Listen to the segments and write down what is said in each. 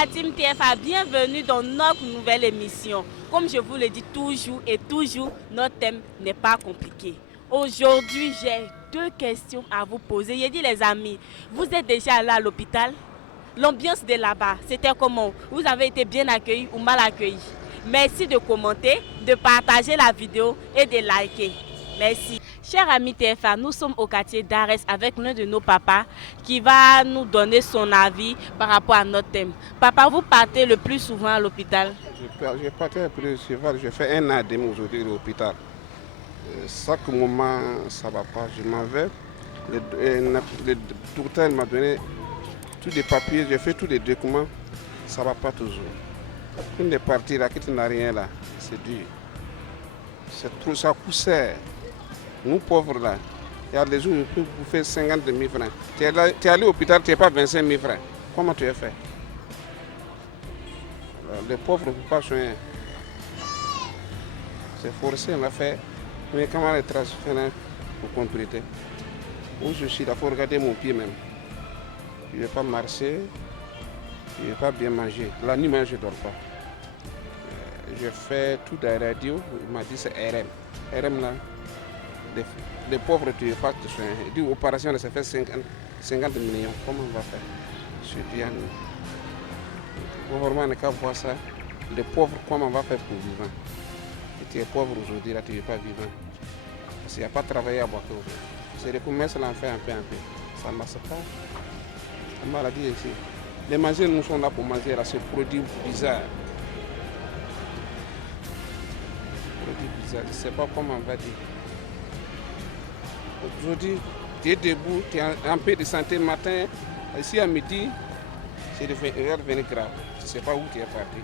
la team TFA, bienvenue dans notre nouvelle émission. Comme je vous le dis toujours et toujours, notre thème n'est pas compliqué. Aujourd'hui, j'ai deux questions à vous poser. J'ai dit les amis, vous êtes déjà allés à l'hôpital? L'ambiance de là-bas, c'était comment? Vous avez été bien accueillis ou mal accueillis? Merci de commenter, de partager la vidéo et de liker. Merci. Chers amis TFA, nous sommes au quartier d'Arès avec l'un de nos papas qui va nous donner son avis par rapport à notre thème. Papa, vous partez le plus souvent à l'hôpital? Je partais plus souvent, je fais un an et demi aujourd'hui à l'hôpital. Chaque moment, ça ne va pas, je m'en vais. Le docteur m'a donné tous les papiers, j'ai fait tous les documents, ça ne va pas toujours. Une des parties là, qui n'a rien là, c'est dur. C'est trop, ça poussait. Nous pauvres là, il y a des jours où je peux vous faire 50 000 francs. Tu es allé à l'hôpital, tu n'es pas 25 000 francs. Comment tu as fait? Les pauvres ne peuvent pas soigner. C'est forcé, on a fait. Mais comment les transférer pour compléter? Où je suis là, il faut regarder mon pied même. Je ne vais pas marcher, je ne vais pas bien manger. La nuit même, je ne dors pas. Je fais tout dans la radio, il m'a dit c'est RM. RM là, les pauvres, tu ne veux pas te soigner. Il dit opération, ça fait 50 millions. Comment on va faire? Je suis bien. Le gouvernement n'a qu'à voir ça. Les pauvres, comment on va faire pour vivre? Et tu es pauvre aujourd'hui, là, tu ne veux pas vivre. Parce qu'il n'y a pas de travail à boire. C'est les commerces, là, on fait un peu. Ça ne marche pas. La maladie ici. Les mangeurs, nous sommes là pour manger, là, c'est produit bizarre. Je ne sais pas comment on va dire. Aujourd'hui, tu es debout, tu es en paix de santé le matin. Ici à midi, c'est devenu grave. Je ne sais pas où tu es parti.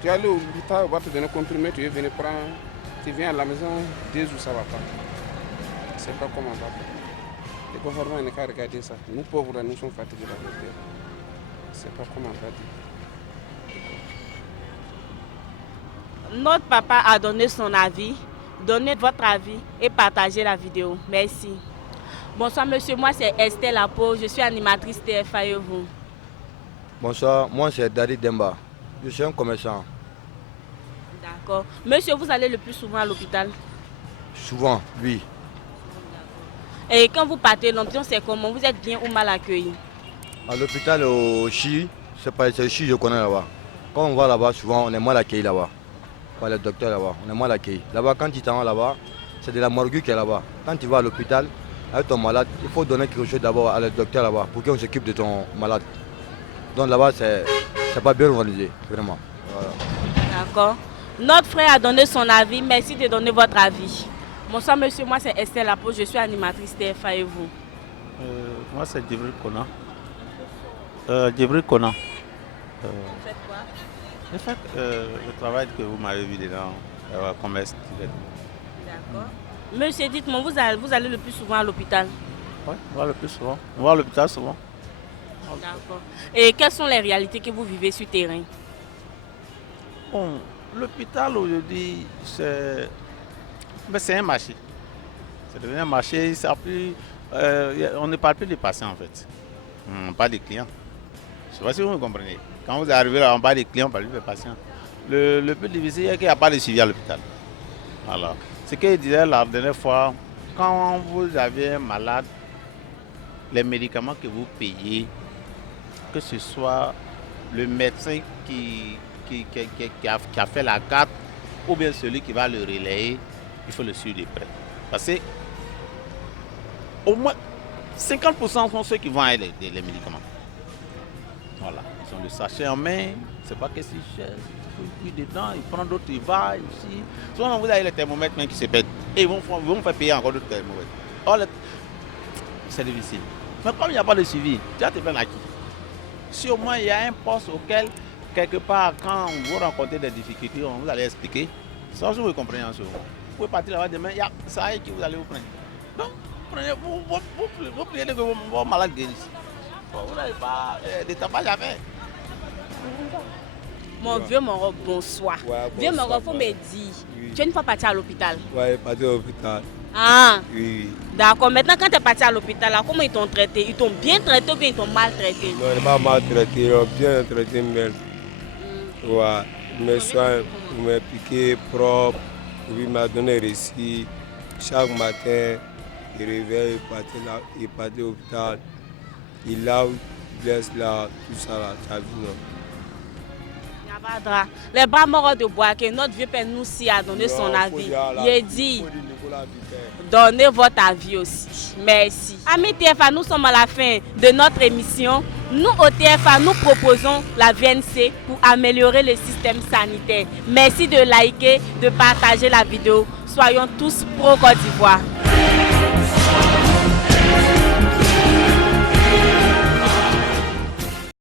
Tu es allé au l'hôpital, on va te donner un comprimé, tu es venu prendre. Tu viens à la maison, 2 jours, ça ne va pas. Je ne sais pas comment on va faire. Le gouvernement n'a qu'à regarder ça. Nous pauvres, nous sommes fatigués. Je ne sais pas comment on va dire. Notre papa a donné son avis. Donnez votre avis et partagez la vidéo. Merci. Bonsoir monsieur, moi c'est Estelle Apo, je suis animatrice TFA et vous? Bonsoir, moi c'est Dari Demba, je suis un commerçant. D'accord. Monsieur, vous allez le plus souvent à l'hôpital? Souvent, oui. Et quand vous partez, l'ambiance c'est comment? Vous êtes bien ou mal accueilli? À l'hôpital au CHI, c'est pas le CHI je connais là-bas. Quand on va là-bas, souvent on est mal accueilli là-bas. Par les docteurs là-bas, on est mal accueilli. Là-bas, quand tu t'en vas là-bas, c'est de la morgue qui est là-bas. Quand tu vas à l'hôpital, avec ton malade, il faut donner quelque chose d'abord à le docteur là-bas pour qu'on s'occupe de ton malade. Donc là-bas, c'est pas bien organisé, vraiment. Voilà. D'accord. Notre frère a donné son avis. Merci de donner votre avis. Bonsoir monsieur, moi c'est Estelle Apo, je suis animatrice TFA et vous? Moi c'est Djibril Kona. Djibril Kona. Vous faites quoi? En fait, le travail que vous m'avez vu dedans, commerce. D'accord. Monsieur, dites-moi, vous allez le plus souvent à l'hôpital? Oui, on va le plus souvent. On va à l'hôpital souvent. D'accord. Et quelles sont les réalités que vous vivez sur terrain? Bon, l'hôpital aujourd'hui, c'est un marché. C'est devenu un marché, on ne parle plus des patients en fait. On parle des clients. Je ne sais pas si vous me comprenez. Quand vous arrivez là, on parle des clients, on parle des patients. Le plus difficile, c'est qu'il n'y a pas de suivi à l'hôpital. Voilà. Ce que je disais la dernière fois, quand vous avez un malade, les médicaments que vous payez, que ce soit le médecin qui a fait la carte ou bien celui qui va le relayer, il faut le suivre de près. Parce que au moins 50% sont ceux qui vont aller les médicaments. Voilà, ils ont le sachet en main, c'est pas que c'est cher, il puis dedans, il prend d'autres, il va ici. Souvent vous avez les thermomètres qui se pètent et ils vont faire payer encore d'autres thermomètres. Or, c'est difficile. Mais comme il n'y a pas de suivi, tu vas te faire acquis. Si au moins il y a un poste auquel, quelque part, quand vous rencontrez des difficultés, on vous allez expliquer. Ça, vous comprenez en ce moment. Vous pouvez partir là-bas demain, il y a ça qui vous allez vous prendre. Donc, vous priez que vos malades guérissent. Vous n'avez pas de tapage à faire. Mon vieux bonsoir. Ouais, Vieux bonsoir, Moro, faut me dire, tu es une fois parti à l'hôpital? Ouais, parti à l'hôpital. Ah, Oui. d'accord. Maintenant, quand tu es parti à l'hôpital, là, comment ils t'ont traité? Ils t'ont bien traité ou bien ils t'ont mal traité? Non, ils m'ont maltraité, ils ont bien traité même. Ouais. Mes soins, ils m'ont piqué propre, puis il m'a donné récit. Chaque matin, il réveille, il partait à l'hôpital. Il lave, il laisse là, tout ça là, tu as vu, non? Nyabadra, les bras morts de bois que notre vieux père nous si a donné son avis. Il dit, donnez votre avis aussi. Merci. Amis TFA, nous sommes à la fin de notre émission. Nous, au TFA, nous proposons la VNC pour améliorer le système sanitaire. Merci de liker, de partager la vidéo. Soyons tous pro Côte d'Ivoire.